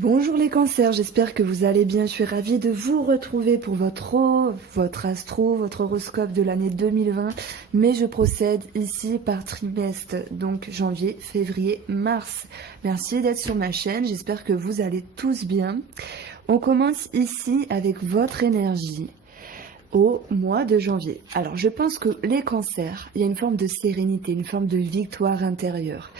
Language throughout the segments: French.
Bonjour les cancers, j'espère que vous allez bien. Je suis ravie de vous retrouver pour votre astro, votre horoscope de l'année 2020. Mais je procède ici par trimestre, donc janvier, février, mars. Merci d'être sur ma chaîne, j'espère que vous allez tous bien. On commence ici avec votre énergie au mois de janvier. Alors je pense que les cancers, il y a une forme de sérénité, une forme de victoire intérieure.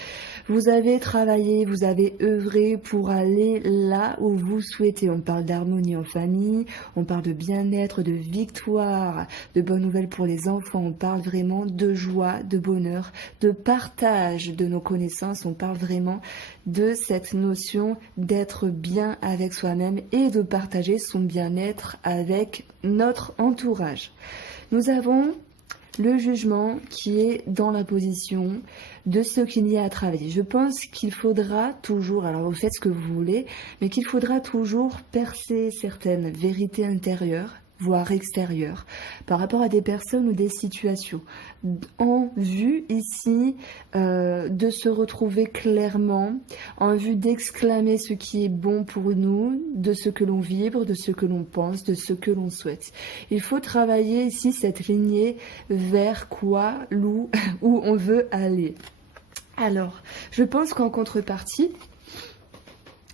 Vous avez travaillé, vous avez œuvré pour aller là où vous souhaitez. On parle d'harmonie en famille, on parle de bien-être, de victoire, de bonnes nouvelles pour les enfants. On parle vraiment de joie, de bonheur, de partage de nos connaissances. On parle vraiment de cette notion d'être bien avec soi-même et de partager son bien-être avec notre entourage. Nous avons le jugement qui est dans la position de ce qu'il y a à travailler. Je pense qu'il faudra toujours, alors vous faites ce que vous voulez, mais qu'il faudra toujours percer certaines vérités intérieures, voire extérieures, par rapport à des personnes ou des situations, en vue ici de se retrouver clairement, en vue d'exclamer ce qui est bon pour nous, de ce que l'on vibre, de ce que l'on pense, de ce que l'on souhaite. Il faut travailler ici cette lignée vers quoi, où on veut aller. Alors, je pense qu'en contrepartie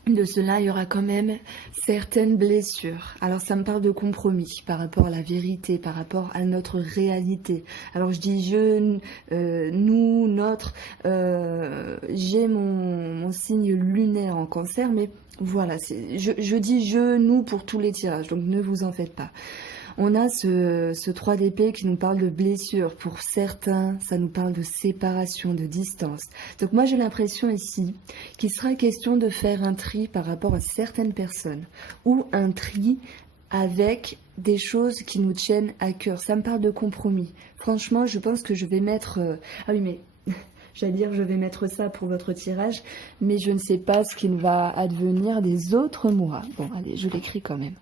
de cela, il y aura quand même certaines blessures. Alors ça me parle de compromis par rapport à la vérité, par rapport à notre réalité. Alors je dis je, nous, notre, j'ai mon signe lunaire en cancer, mais voilà, je dis je, nous pour tous les tirages, donc ne vous en faites pas. On a ce 3 d'épée qui nous parle de blessure. Pour certains, ça nous parle de séparation, de distance. Donc moi, j'ai l'impression ici qu'il sera question de faire un tri par rapport à certaines personnes ou un tri avec des choses qui nous tiennent à cœur. Ça me parle de compromis. Franchement, je pense que je vais mettre... Ah oui, mais... J'allais dire, je vais mettre ça pour votre tirage, mais je ne sais pas ce qu'il va advenir des autres mois. Bon, allez, je l'écris quand même.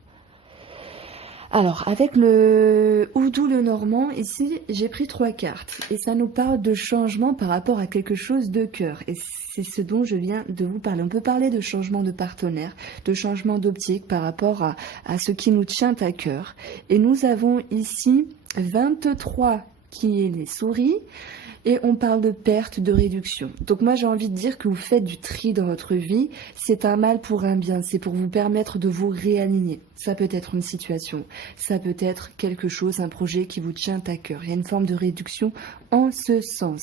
Alors, avec le Houdou le Normand, ici, j'ai pris 3 cartes. Et ça nous parle de changement par rapport à quelque chose de cœur. Et c'est ce dont je viens de vous parler. On peut parler de changement de partenaire, de changement d'optique par rapport à ce qui nous tient à cœur. Et nous avons ici 23 qui est les souris. Et on parle de perte, de réduction. Donc moi j'ai envie de dire que vous faites du tri dans votre vie. C'est un mal pour un bien. C'est pour vous permettre de vous réaligner. Ça peut être une situation. Ça peut être quelque chose, un projet qui vous tient à cœur. Il y a une forme de réduction en ce sens.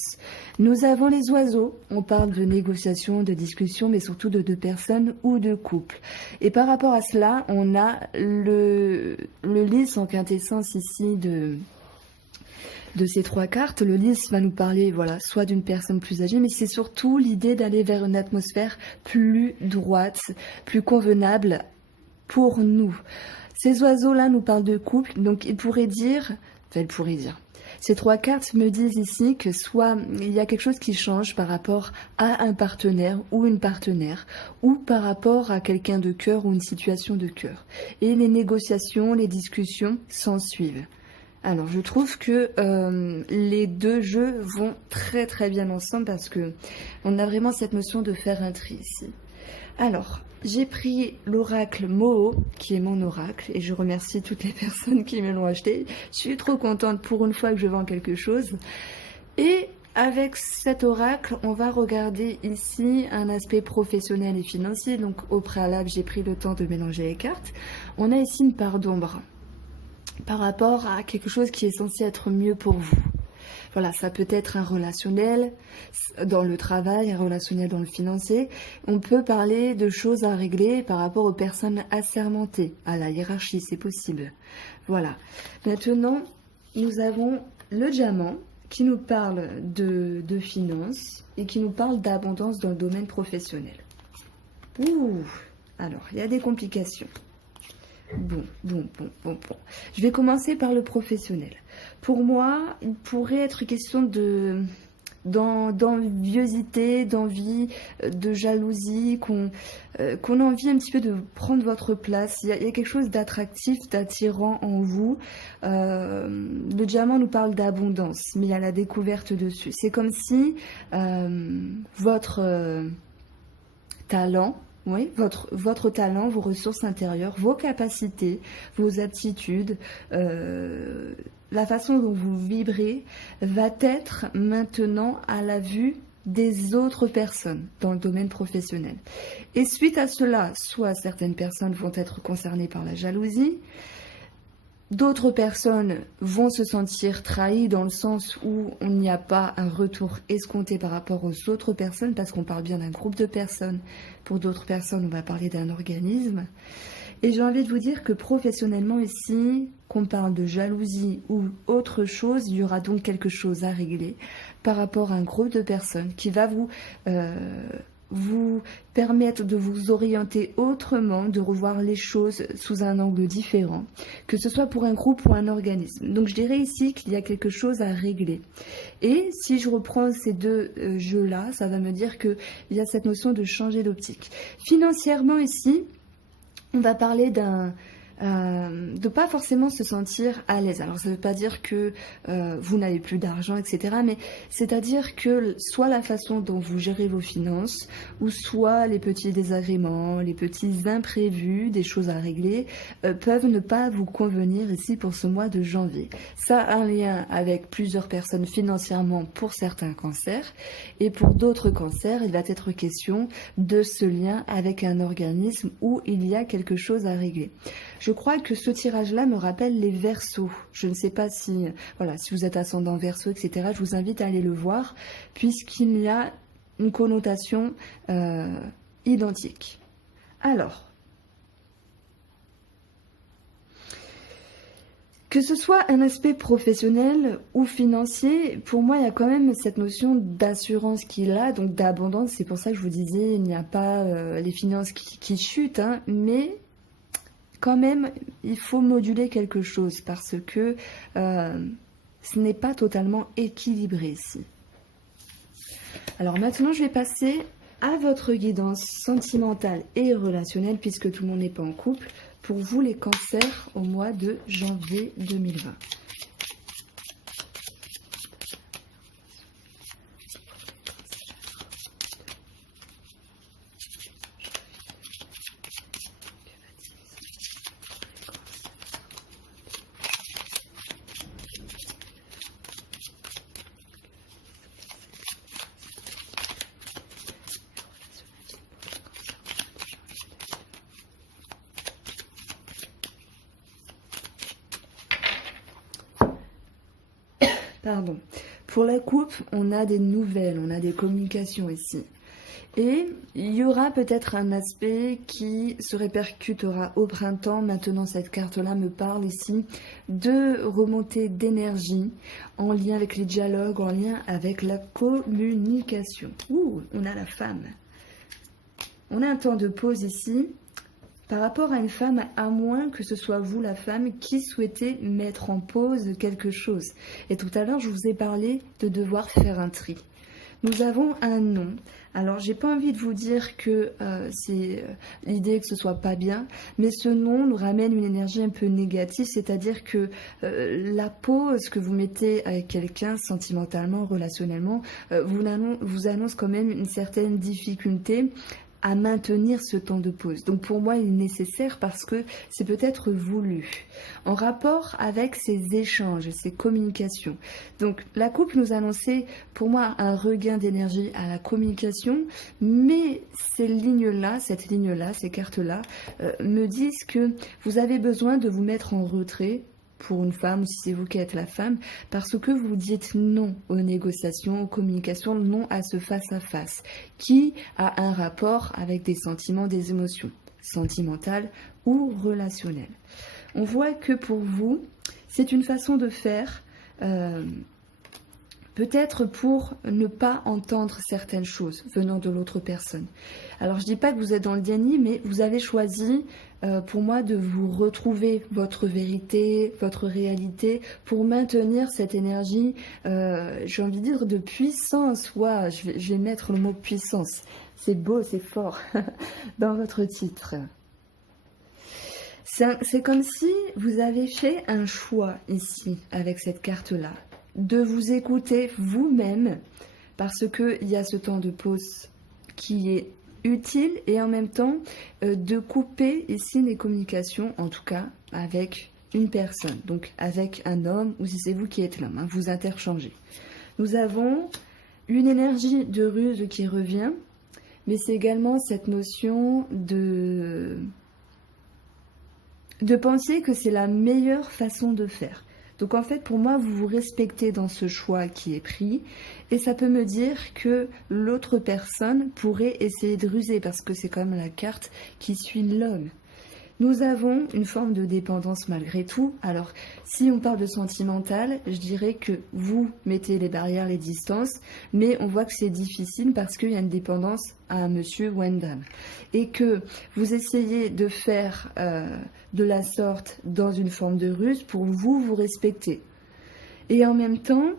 Nous avons les oiseaux. On parle de négociation, de discussion, mais surtout de 2 personnes ou de couples. Et par rapport à cela, on a le lys en quintessence ici de ces 3 cartes. Le lys va nous parler, voilà, soit d'une personne plus âgée, mais c'est surtout l'idée d'aller vers une atmosphère plus droite, plus convenable pour nous. Ces oiseaux-là nous parlent de couple, donc elle pourrait dire, ces 3 cartes me disent ici que soit il y a quelque chose qui change par rapport à un partenaire ou une partenaire, ou par rapport à quelqu'un de cœur ou une situation de cœur. Et les négociations, les discussions s'en suivent. Alors je trouve que les 2 jeux vont très très bien ensemble parce que on a vraiment cette notion de faire un tri ici. Alors j'ai pris l'oracle Moho qui est mon oracle et je remercie toutes les personnes qui me l'ont acheté. Je suis trop contente pour une fois que je vends quelque chose. Et avec cet oracle, on va regarder ici un aspect professionnel et financier. Donc au préalable, j'ai pris le temps de mélanger les cartes. On a ici une part d'ombre par rapport à quelque chose qui est censé être mieux pour vous. Voilà, ça peut être un relationnel dans le travail, un relationnel dans le financier. On peut parler de choses à régler par rapport aux personnes assermentées, à la hiérarchie, c'est possible. Voilà. Maintenant, nous avons le diamant qui nous parle de finances et qui nous parle d'abondance dans le domaine professionnel. Ouh, alors, il y a des complications. Bon. Je vais commencer par le professionnel. Pour moi, il pourrait être question d'enviosité, d'envie, de jalousie, qu'on a envie un petit peu de prendre votre place. Il y a quelque chose d'attractif, d'attirant en vous. Le diamant nous parle d'abondance, mais il y a la découverte dessus. C'est comme si votre talent Oui, votre talent, vos ressources intérieures, vos capacités, vos aptitudes, la façon dont vous vibrez va être maintenant à la vue des autres personnes dans le domaine professionnel. Et suite à cela, soit certaines personnes vont être concernées par la jalousie, d'autres personnes vont se sentir trahies dans le sens où on n'y a pas un retour escompté par rapport aux autres personnes, parce qu'on parle bien d'un groupe de personnes. Pour d'autres personnes, on va parler d'un organisme. Et j'ai envie de vous dire que professionnellement ici, qu'on parle de jalousie ou autre chose, il y aura donc quelque chose à régler par rapport à un groupe de personnes qui va vous permettre de vous orienter autrement, de revoir les choses sous un angle différent, que ce soit pour un groupe ou un organisme. Donc je dirais ici qu'il y a quelque chose à régler. Et si je reprends ces deux jeux-là, ça va me dire qu'il y a cette notion de changer d'optique. Financièrement ici, on va parler de pas forcément se sentir à l'aise. Alors ça ne veut pas dire que vous n'avez plus d'argent, etc. Mais c'est-à-dire que soit la façon dont vous gérez vos finances, ou soit les petits désagréments, les petits imprévus, des choses à régler, peuvent ne pas vous convenir ici pour ce mois de janvier. Ça a un lien avec plusieurs personnes financièrement pour certains cancers, et pour d'autres cancers, il va être question de ce lien avec un organisme où il y a quelque chose à régler. Je crois que ce tirage-là me rappelle les Verseaux. Je ne sais pas si vous êtes ascendant Verseau, etc. Je vous invite à aller le voir, puisqu'il y a une connotation identique. Alors, que ce soit un aspect professionnel ou financier, pour moi, il y a quand même cette notion d'assurance qu'il a, donc d'abondance. C'est pour ça que je vous disais, il n'y a pas les finances qui chutent, hein, mais quand même, il faut moduler quelque chose parce que ce n'est pas totalement équilibré ici. Alors maintenant, je vais passer à votre guidance sentimentale et relationnelle, puisque tout le monde n'est pas en couple, pour vous les cancers au mois de janvier 2020. Pardon. Pour la coupe, on a des nouvelles, on a des communications ici. Et il y aura peut-être un aspect qui se répercutera au printemps. Maintenant, cette carte-là me parle ici de remontée d'énergie en lien avec les dialogues, en lien avec la communication. Ouh, on a la femme. On a un temps de pause ici. Par rapport à une femme, à moins que ce soit vous, la femme, qui souhaitez mettre en pause quelque chose. Et tout à l'heure, je vous ai parlé de devoir faire un tri. Nous avons un nom. Alors, j'ai pas envie de vous dire que c'est l'idée que ce soit pas bien, mais ce nom nous ramène une énergie un peu négative, c'est-à-dire que la pause que vous mettez avec quelqu'un sentimentalement, relationnellement, vous annonce quand même une certaine difficulté à maintenir ce temps de pause. Donc pour moi, il est nécessaire parce que c'est peut-être voulu, en rapport avec ces échanges, ces communications. Donc la coupe nous annonçait pour moi un regain d'énergie à la communication, mais ces lignes-là, cette ligne-là, ces cartes-là, me disent que vous avez besoin de vous mettre en retrait, pour une femme, ou si c'est vous qui êtes la femme, parce que vous dites non aux négociations, aux communications, non à ce face-à-face, qui a un rapport avec des sentiments, des émotions, sentimentales ou relationnelles. On voit que pour vous, c'est une façon de faire, peut-être pour ne pas entendre certaines choses venant de l'autre personne. Alors je dis pas que vous êtes dans le déni, mais vous avez choisi pour moi de vous retrouver votre vérité, votre réalité, pour maintenir cette énergie, j'ai envie de dire de puissance. Ouah, je vais mettre le mot puissance. C'est beau, c'est fort dans votre titre. C'est comme si vous avez fait un choix ici avec cette carte-là, de vous écouter vous-même, parce qu'il y a ce temps de pause qui est utile et en même temps de couper ici les communications, en tout cas avec une personne, donc avec un homme ou si c'est vous qui êtes l'homme, hein, vous interchangez. Nous avons une énergie de ruse qui revient, mais c'est également cette notion de penser que c'est la meilleure façon de faire. Donc en fait, pour moi, vous vous respectez dans ce choix qui est pris et ça peut me dire que l'autre personne pourrait essayer de ruser parce que c'est quand même la carte qui suit l'homme. Nous avons une forme de dépendance malgré tout. Alors, si on parle de sentimental, je dirais que vous mettez les barrières, les distances, mais on voit que c'est difficile parce qu'il y a une dépendance à un monsieur ou à une dame. Et que vous essayez de faire de la sorte dans une forme de ruse pour vous respecter. Et en même temps,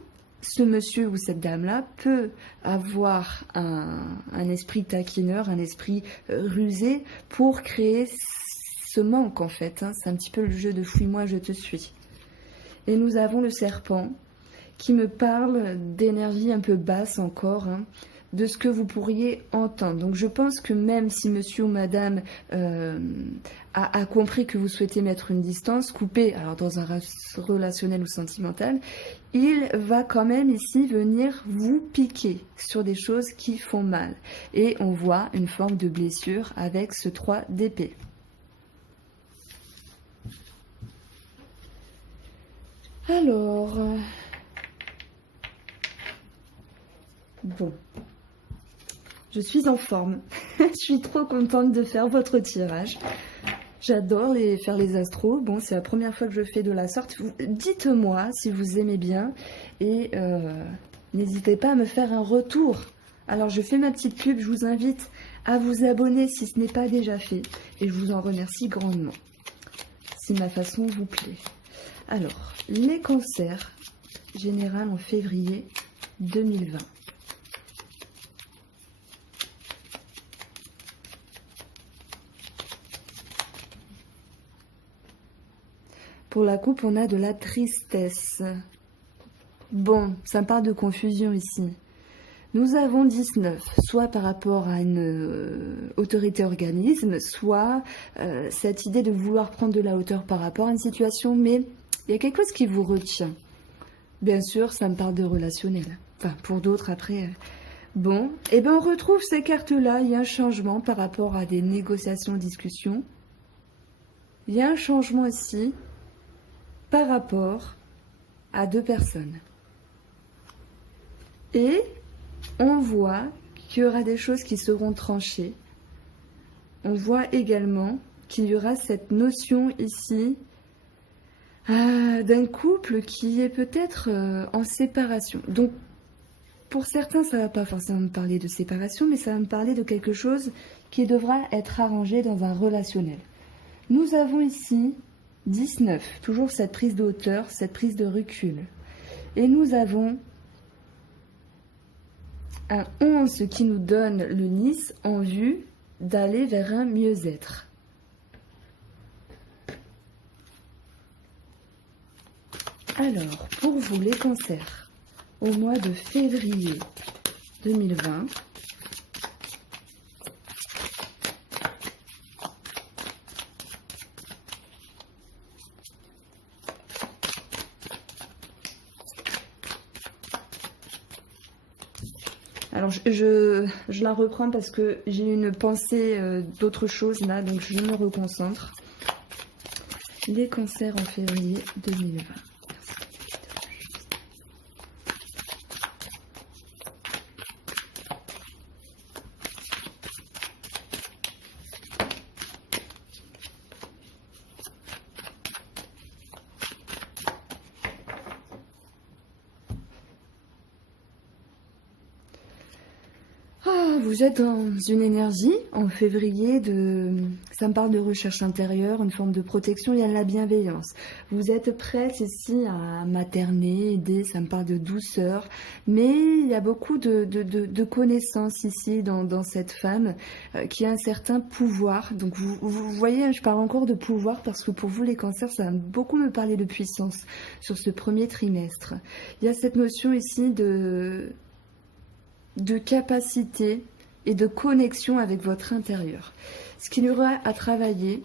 ce monsieur ou cette dame-là peut avoir un esprit taquineur, un esprit rusé pour créer ce manque en fait, hein. C'est un petit peu le jeu de fouille-moi, je te suis. Et nous avons le serpent qui me parle d'énergie un peu basse encore, hein, de ce que vous pourriez entendre. Donc je pense que même si monsieur ou madame a compris que vous souhaitez mettre une distance, couper, alors dans un relationnel ou sentimental, il va quand même ici venir vous piquer sur des choses qui font mal. Et on voit une forme de blessure avec ce 3 d'épée. Alors, bon, je suis en forme. Je suis trop contente de faire votre tirage. J'adore faire les astros. Bon, c'est la première fois que je fais de la sorte. Dites-moi si vous aimez bien et n'hésitez pas à me faire un retour. Alors, je fais ma petite pub. Je vous invite à vous abonner si ce n'est pas déjà fait. Et je vous en remercie grandement, si ma façon vous plaît. Alors, les cancers général en février 2020. Pour la coupe, on a de la tristesse. Bon, ça me parle de confusion ici. Nous avons 19, soit par rapport à une autorité-organisme, soit cette idée de vouloir prendre de la hauteur par rapport à une situation, mais il y a quelque chose qui vous retient. Bien sûr, ça me parle de relationnel. Enfin, pour d'autres, après... Bon, et bien on retrouve ces cartes-là. Il y a un changement par rapport à des négociations, discussions. Il y a un changement ici par rapport à 2 personnes. Et on voit qu'il y aura des choses qui seront tranchées. On voit également qu'il y aura cette notion ici d'un couple qui est peut-être en séparation. Donc, pour certains, ça ne va pas forcément me parler de séparation, mais ça va me parler de quelque chose qui devra être arrangé dans un relationnel. Nous avons ici 19, toujours cette prise de hauteur, cette prise de recul. Et nous avons un 11 qui nous donne le Nice en vue d'aller vers un mieux-être. Alors, pour vous les cancers, au mois de février 2020, alors je la reprends parce que j'ai une pensée d'autre chose là, donc je me reconcentre. Les cancers en février 2020. Vous êtes dans une énergie en février ça me parle de recherche intérieure, une forme de protection, il y a de la bienveillance. Vous êtes prête ici à materner, aider, ça me parle de douceur, mais il y a beaucoup de connaissances ici dans cette femme qui a un certain pouvoir. Donc vous voyez, je parle encore de pouvoir parce que pour vous les cancers, ça va beaucoup me parler de puissance sur ce premier trimestre. Il y a cette notion ici de capacité et de connexion avec votre intérieur. Ce qu'il y aura à travailler,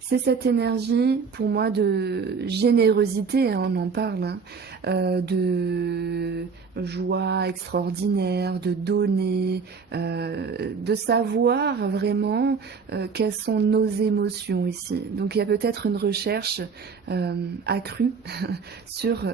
c'est cette énergie, pour moi, de générosité, hein, on en parle, hein, de joie extraordinaire, de donner, de savoir vraiment quelles sont nos émotions ici. Donc il y a peut-être une recherche accrue sur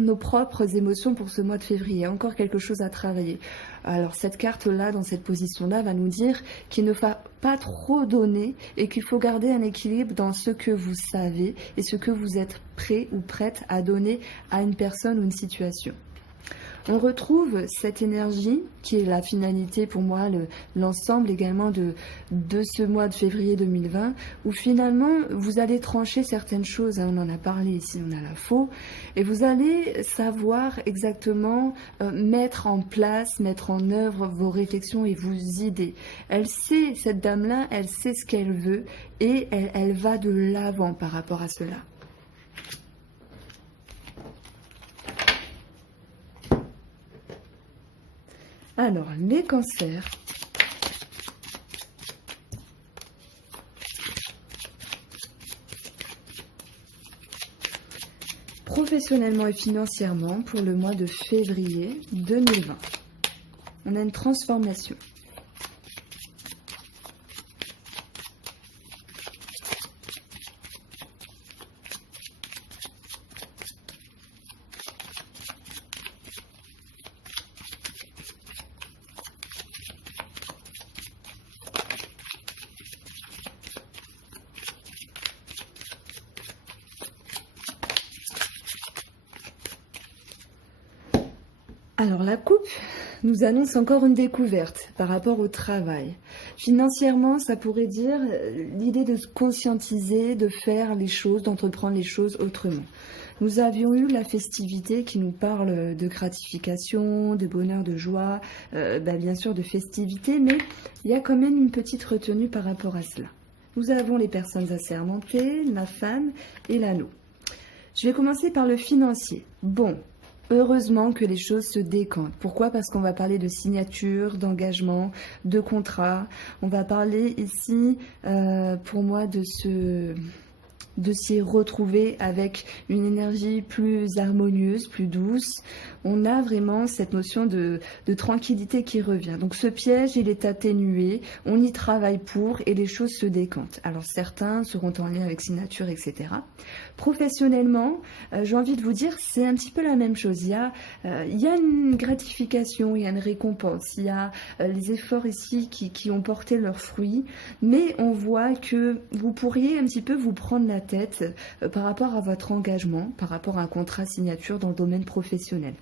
nos propres émotions pour ce mois de février. Encore quelque chose à travailler. Alors cette carte-là, dans cette position-là, va nous dire qu'il ne faut pas trop donner et qu'il faut garder un équilibre dans ce que vous savez et ce que vous êtes prêt ou prête à donner à une personne ou une situation. On retrouve cette énergie qui est la finalité pour moi, l'ensemble également de ce mois de février 2020, où finalement vous allez trancher certaines choses, hein, on en a parlé ici, on a la faux, et vous allez savoir exactement mettre en place, mettre en œuvre vos réflexions et vos idées. Elle sait, cette dame-là, elle sait ce qu'elle veut et elle va de l'avant par rapport à cela. Alors, les cancers. Professionnellement et financièrement pour le mois de février 2020. On a une transformation. Alors la coupe nous annonce encore une découverte par rapport au travail. Financièrement, ça pourrait dire l'idée de se conscientiser, de faire les choses, d'entreprendre les choses autrement. Nous avions eu la festivité qui nous parle de gratification, de bonheur, de joie, bien sûr de festivité, mais il y a quand même une petite retenue par rapport à cela. Nous avons les personnes assermentées, la femme et l'anneau. Je vais commencer par le financier. Bon. Heureusement que les choses se décantent. Pourquoi? Parce qu'on va parler de signature, d'engagement, de contrat. On va parler ici, pour moi, de s'y retrouver avec une énergie plus harmonieuse, plus douce. On a vraiment cette notion de tranquillité qui revient. Donc ce piège, il est atténué, on y travaille pour et les choses se décantent. Alors certains seront en lien avec signature, etc. Professionnellement, j'ai envie de vous dire, c'est un petit peu la même chose. Il y a une gratification, il y a une récompense, il y a les efforts ici qui ont porté leurs fruits, mais on voit que vous pourriez un petit peu vous prendre la tête par rapport à votre engagement, par rapport à un contrat signature dans le domaine professionnel.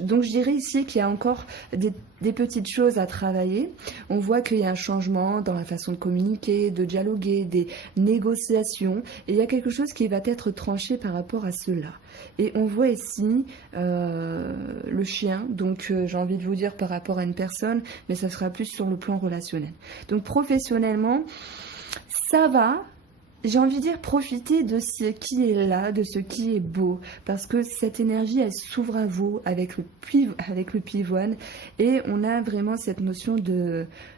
Donc je dirais ici qu'il y a encore des petites choses à travailler. On voit qu'il y a un changement dans la façon de communiquer, de dialoguer, des négociations, et il y a quelque chose qui va être tranché par rapport à cela. Et on voit ici le chien, donc j'ai envie de vous dire par rapport à une personne, mais ça sera plus sur le plan relationnel. Donc professionnellement, ça va. J'ai envie de dire profiter de ce qui est là, de ce qui est beau, parce que cette énergie, elle s'ouvre à vous avec le pivoine, et on a vraiment cette notion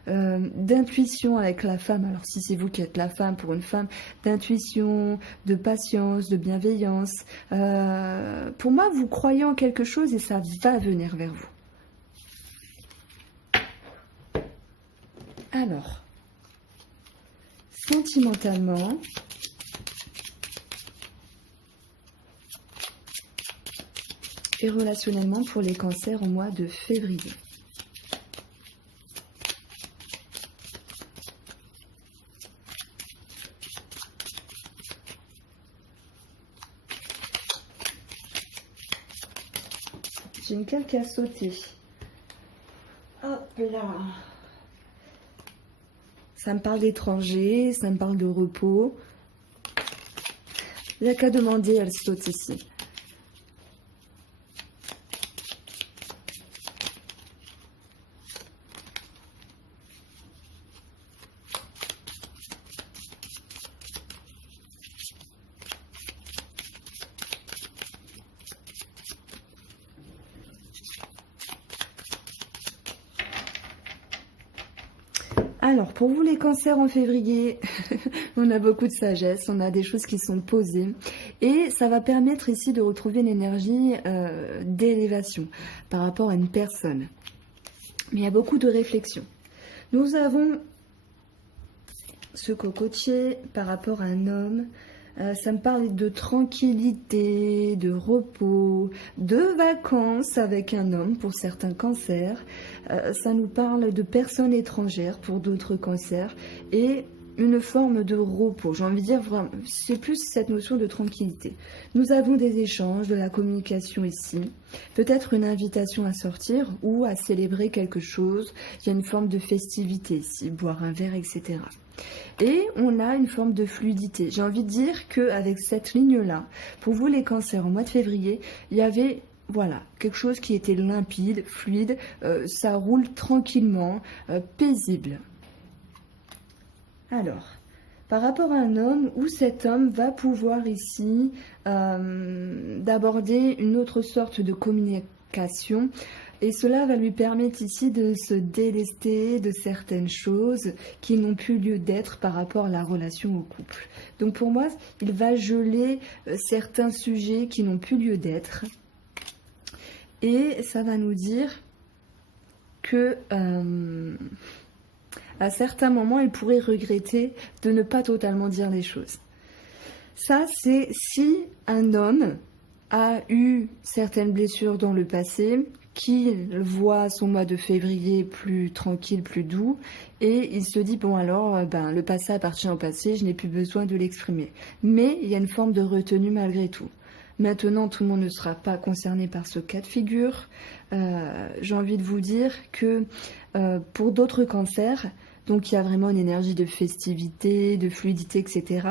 d'intuition avec la femme. Alors si c'est vous qui êtes la femme, pour une femme, d'intuition, de patience, de bienveillance. Pour moi, vous croyez en quelque chose et ça va venir vers vous. Alors, sentimentalement, et relationnellement pour les cancers au mois de février. J'ai une carte qui a sauté. Hop là. Ça me parle d'étranger, ça me parle de repos. Il n'y a qu'à demander, elle saute ici. Alors, pour vous les cancers en février, on a beaucoup de sagesse, on a des choses qui sont posées. Et ça va permettre ici de retrouver une énergie d'élévation par rapport à une personne. Mais il y a beaucoup de réflexion. Nous avons ce cocotier par rapport à un homme. Ça me parle de tranquillité, de repos, de vacances avec un homme pour certains cancers. Ça nous parle de personnes étrangères pour d'autres cancers et une forme de repos. J'ai envie de dire vraiment, c'est plus cette notion de tranquillité. Nous avons des échanges, de la communication ici. Peut-être une invitation à sortir ou à célébrer quelque chose. Il y a une forme de festivité ici, boire un verre, etc. Et on a une forme de fluidité. J'ai envie de dire qu'avec cette ligne-là, pour vous les cancers au mois de février, il y avait voilà, quelque chose qui était limpide, fluide, ça roule tranquillement, paisible. Alors, par rapport à un homme, où cet homme va pouvoir ici d'aborder une autre sorte de communication. Et cela va lui permettre ici de se délester de certaines choses qui n'ont plus lieu d'être par rapport à la relation au couple. Donc pour moi, il va geler certains sujets qui n'ont plus lieu d'être. Et ça va nous dire que à certains moments, il pourrait regretter de ne pas totalement dire les choses. Ça, c'est si un homme a eu certaines blessures dans le passé, qu'il voit son mois de février plus tranquille, plus doux, et il se dit, bon alors, le passé appartient au passé, je n'ai plus besoin de l'exprimer. Mais il y a une forme de retenue malgré tout. Maintenant, tout le monde ne sera pas concerné par ce cas de figure. J'ai envie de vous dire que pour d'autres cancers, donc il y a vraiment une énergie de festivité, de fluidité, etc.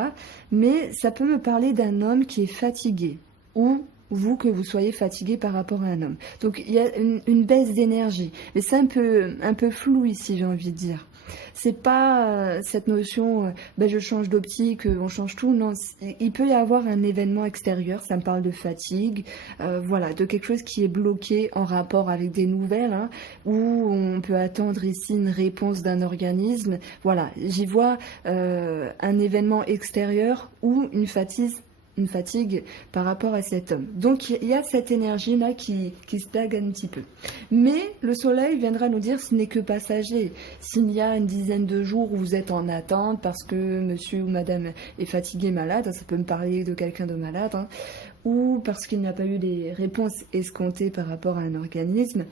Mais ça peut me parler d'un homme qui est fatigué, ou vous que vous soyez fatigué par rapport à un homme. Donc il y a une baisse d'énergie. Mais c'est un peu flou ici, j'ai envie de dire. C'est pas cette notion, je change d'optique, on change tout. Non, il peut y avoir un événement extérieur, ça me parle de fatigue, voilà, de quelque chose qui est bloqué en rapport avec des nouvelles, hein, où on peut attendre ici une réponse d'un organisme. Voilà, j'y vois un événement extérieur ou une fatigue par rapport à cet homme. Donc il y a cette énergie-là qui stagne un petit peu. Mais le soleil viendra nous dire ce n'est que passager. S'il y a une dizaine de jours où vous êtes en attente parce que monsieur ou madame est fatigué, malade, ça peut me parler de quelqu'un de malade, hein, ou parce qu'il n'a pas eu les réponses escomptées par rapport à un organisme,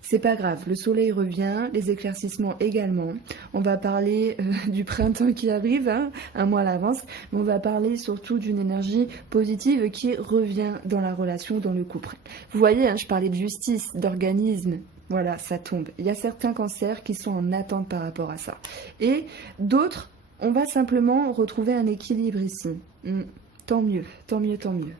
c'est pas grave. Le soleil revient, les éclaircissements également. On va parler du printemps qui arrive, hein, un mois à l'avance, mais on va parler surtout d'une énergie positive qui revient dans la relation, dans le couple. Vous voyez, hein, je parlais de justice, d'organisme. Voilà, ça tombe. Il y a certains cancers qui sont en attente par rapport à ça. Et d'autres, on va simplement retrouver un équilibre ici. Tant mieux, tant mieux, tant mieux.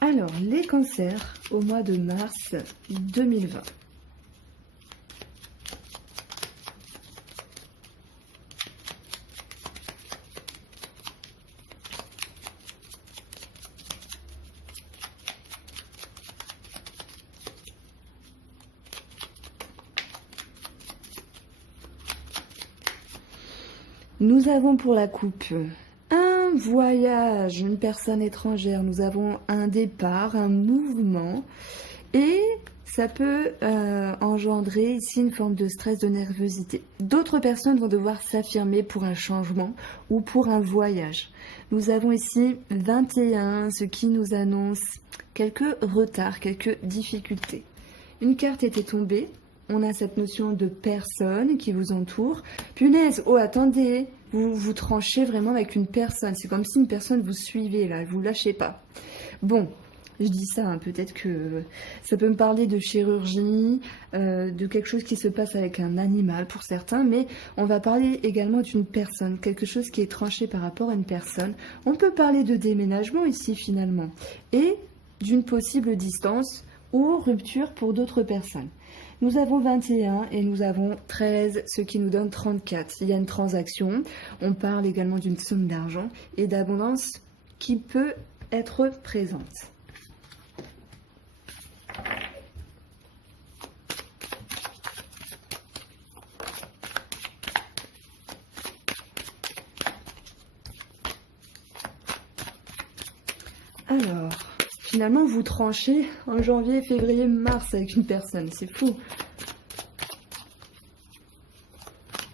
Alors, les cancers au mois de mars 2020. Nous avons pour la coupe un voyage, une personne étrangère, nous avons un départ, un mouvement, et ça peut engendrer ici une forme de stress, de nervosité. D'autres personnes vont devoir s'affirmer pour un changement ou pour un voyage. Nous avons ici 21, ce qui nous annonce quelques retards, quelques difficultés. Une carte était tombée. On a cette notion de personne qui vous entoure. Punaise, oh attendez, vous tranchez vraiment avec une personne. C'est comme si une personne vous suivait là, vous lâchez pas. Bon, je dis ça, hein, peut-être que ça peut me parler de chirurgie, de quelque chose qui se passe avec un animal pour certains, mais on va parler également d'une personne, quelque chose qui est tranché par rapport à une personne. On peut parler de déménagement ici finalement, et d'une possible distance ou rupture pour d'autres personnes. Nous avons 21 et nous avons 13, ce qui nous donne 34. Il y a une transaction, on parle également d'une somme d'argent et d'abondance qui peut être présente. Alors, finalement, vous tranchez en janvier, février, mars avec une personne. C'est fou.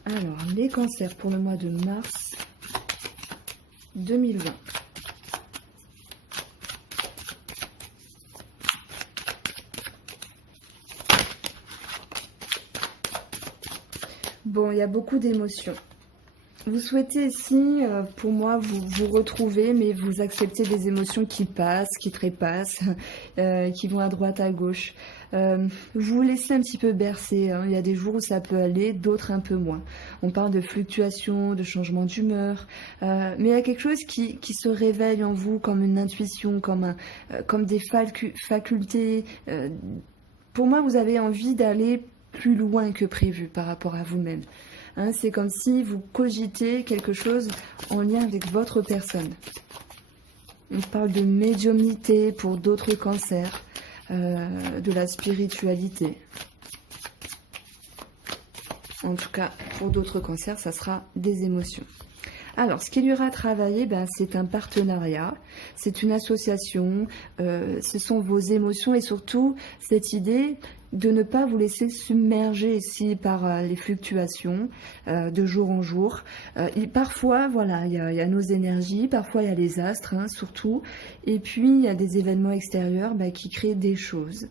Alors, les cancers pour le mois de mars 2020. Bon, il y a beaucoup d'émotions. Vous souhaitez ici, pour moi, vous retrouver, mais vous acceptez des émotions qui passent, qui trépassent, qui vont à droite, à gauche. Vous vous laissez un petit peu bercer, hein. Il y a des jours où ça peut aller, d'autres un peu moins. On parle de fluctuations, de changement d'humeur, mais il y a quelque chose qui se réveille en vous comme une intuition, comme des facultés. Pour moi, vous avez envie d'aller plus loin que prévu par rapport à vous-même. Hein, c'est comme si vous cogitez quelque chose en lien avec votre personne. On parle de médiumnité pour d'autres cancers, de la spiritualité. En tout cas, pour d'autres cancers, ça sera des émotions. Alors, ce qu'il y aura à travailler, c'est un partenariat, c'est une association, ce sont vos émotions et surtout cette idée de ne pas vous laisser submerger ici par les fluctuations de jour en jour. Parfois, voilà, il y a nos énergies, parfois il y a les astres, hein, surtout, et puis il y a des événements extérieurs qui créent des choses.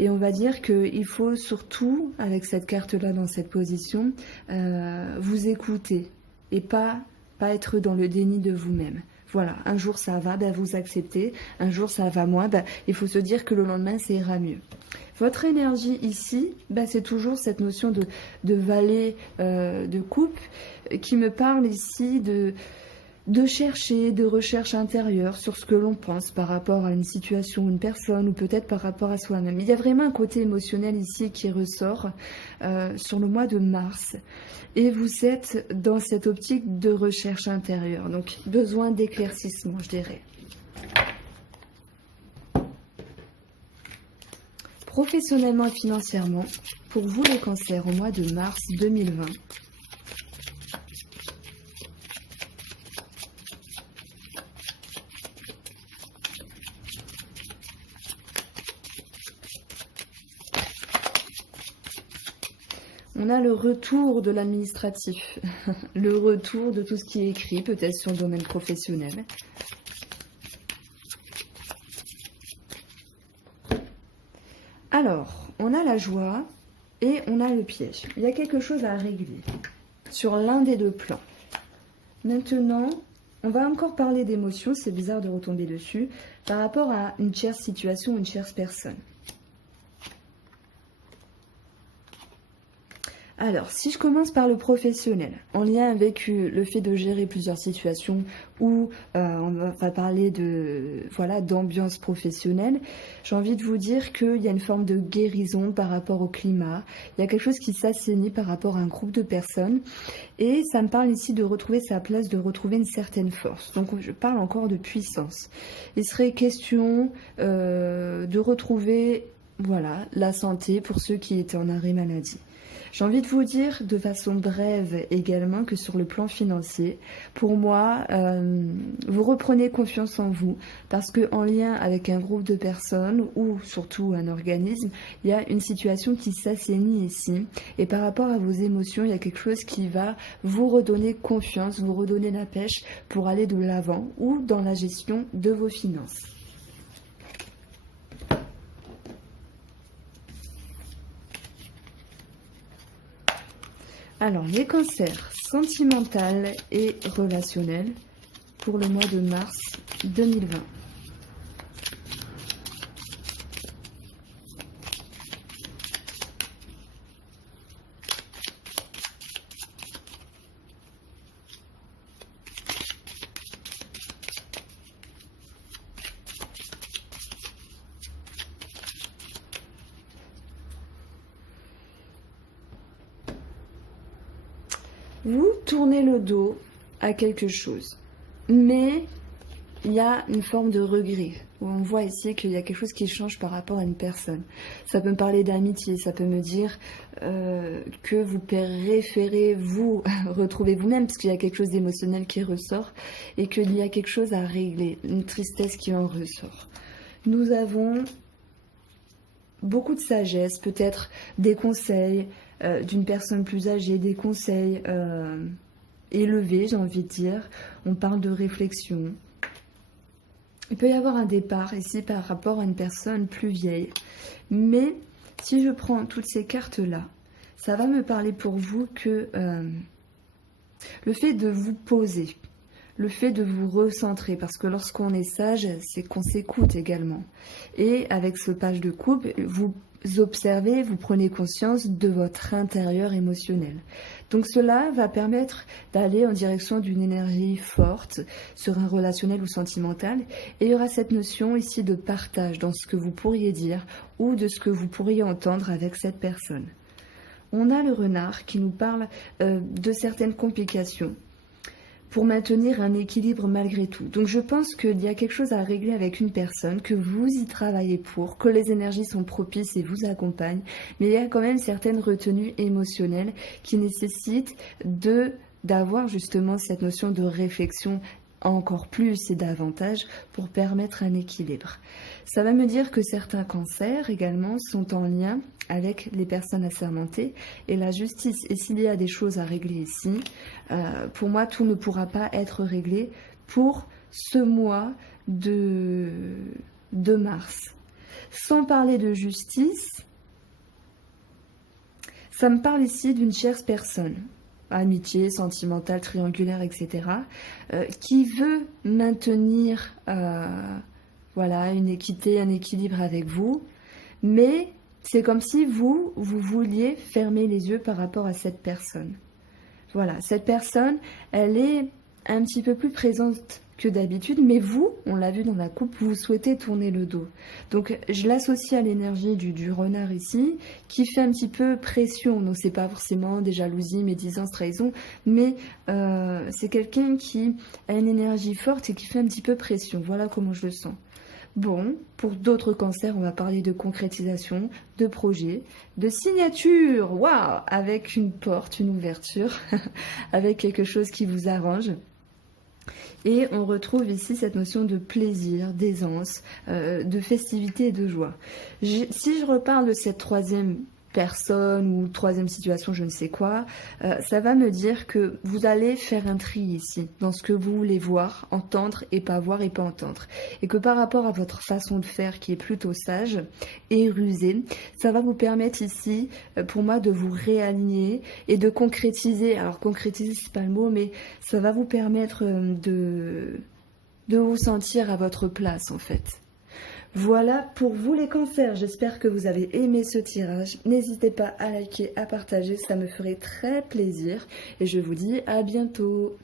Et on va dire qu'il faut surtout, avec cette carte-là dans cette position, vous écouter et pas être dans le déni de vous-même. Voilà, un jour ça va, vous acceptez, un jour ça va moins, il faut se dire que le lendemain ça ira mieux. Votre énergie ici, c'est toujours cette notion de vallée, de coupe, qui me parle ici de chercher, de recherche intérieure sur ce que l'on pense par rapport à une situation, une personne ou peut-être par rapport à soi-même. Il y a vraiment un côté émotionnel ici qui ressort sur le mois de mars. Et vous êtes dans cette optique de recherche intérieure, donc besoin d'éclaircissement, je dirais. Professionnellement et financièrement, pour vous les cancers au mois de mars 2020. On a le retour de l'administratif, le retour de tout ce qui est écrit, peut-être sur le domaine professionnel. Alors, on a la joie et on a le piège. Il y a quelque chose à régler sur l'un des deux plans. Maintenant, on va encore parler d'émotions, c'est bizarre de retomber dessus, par rapport à une tierce situation, une tierce personne. Alors, si je commence par le professionnel, en lien avec le fait de gérer plusieurs situations où on va parler d'ambiance professionnelle, j'ai envie de vous dire qu'il y a une forme de guérison par rapport au climat. Il y a quelque chose qui s'assainit par rapport à un groupe de personnes. Et ça me parle ici de retrouver sa place, de retrouver une certaine force. Donc, je parle encore de puissance. Il serait question de retrouver la santé pour ceux qui étaient en arrêt maladie. J'ai envie de vous dire de façon brève également que sur le plan financier, pour moi, vous reprenez confiance en vous parce qu'en lien avec un groupe de personnes ou surtout un organisme, il y a une situation qui s'assainit ici. Et par rapport à vos émotions, il y a quelque chose qui va vous redonner confiance, vous redonner la pêche pour aller de l'avant ou dans la gestion de vos finances. Alors, les cancers sentimental et relationnels pour le mois de mars 2020. Vous tournez le dos à quelque chose, mais il y a une forme de regret. On voit ici qu'il y a quelque chose qui change par rapport à une personne. Ça peut me parler d'amitié, ça peut me dire que vous préférez vous retrouver vous-même, parce qu'il y a quelque chose d'émotionnel qui ressort, et qu'il y a quelque chose à régler, une tristesse qui en ressort. Nous avons beaucoup de sagesse, peut-être des conseils d'une personne plus âgée, des conseils élevés, j'ai envie de dire. On parle de réflexion. Il peut y avoir un départ ici par rapport à une personne plus vieille. Mais si je prends toutes ces cartes-là, ça va me parler pour vous que le fait de vous poser, le fait de vous recentrer, parce que lorsqu'on est sage, c'est qu'on s'écoute également. Et avec ce page de coupe, vous observez, vous prenez conscience de votre intérieur émotionnel. Donc cela va permettre d'aller en direction d'une énergie forte sur un relationnel ou sentimental. Et il y aura cette notion ici de partage dans ce que vous pourriez dire ou de ce que vous pourriez entendre avec cette personne. On a le renard qui nous parle de certaines complications pour maintenir un équilibre malgré tout. Donc je pense qu'il y a quelque chose à régler avec une personne, que vous y travaillez pour, que les énergies sont propices et vous accompagnent, mais il y a quand même certaines retenues émotionnelles qui nécessitent d'avoir justement cette notion de réflexion encore plus et davantage pour permettre un équilibre. Ça va me dire que certains cancers également sont en lien avec les personnes assermentées et la justice. Et s'il y a des choses à régler ici, pour moi, tout ne pourra pas être réglé pour ce mois de mars. Sans parler de justice, ça me parle ici d'une chère personne, amitié, sentimentale, triangulaire, etc., qui veut maintenir voilà, une équité, un équilibre avec vous, mais c'est comme si vous vouliez fermer les yeux par rapport à cette personne. Voilà, cette personne, elle est un petit peu plus présente que d'habitude, mais vous, on l'a vu dans la coupe, vous souhaitez tourner le dos. Donc je l'associe à l'énergie du renard ici, qui fait un petit peu pression. Donc c'est pas forcément des jalousies, médisance, trahison, mais c'est quelqu'un qui a une énergie forte et qui fait un petit peu pression. Voilà comment je le sens. Bon, pour d'autres cancers, on va parler de concrétisation, de projet, de signature, waouh, avec une porte, une ouverture, avec quelque chose qui vous arrange. Et on retrouve ici cette notion de plaisir, d'aisance, de festivité et de joie. Si je reparle de cette troisième personne ou troisième situation, je ne sais quoi, ça va me dire que vous allez faire un tri ici, dans ce que vous voulez voir, entendre et pas entendre. Et que par rapport à votre façon de faire qui est plutôt sage et rusée, ça va vous permettre ici, pour moi, de vous réaligner et de concrétiser. Alors concrétiser, c'est pas le mot, mais ça va vous permettre de vous sentir à votre place en fait. Voilà pour vous les cancers, j'espère que vous avez aimé ce tirage. N'hésitez pas à liker, à partager, ça me ferait très plaisir. Et je vous dis à bientôt.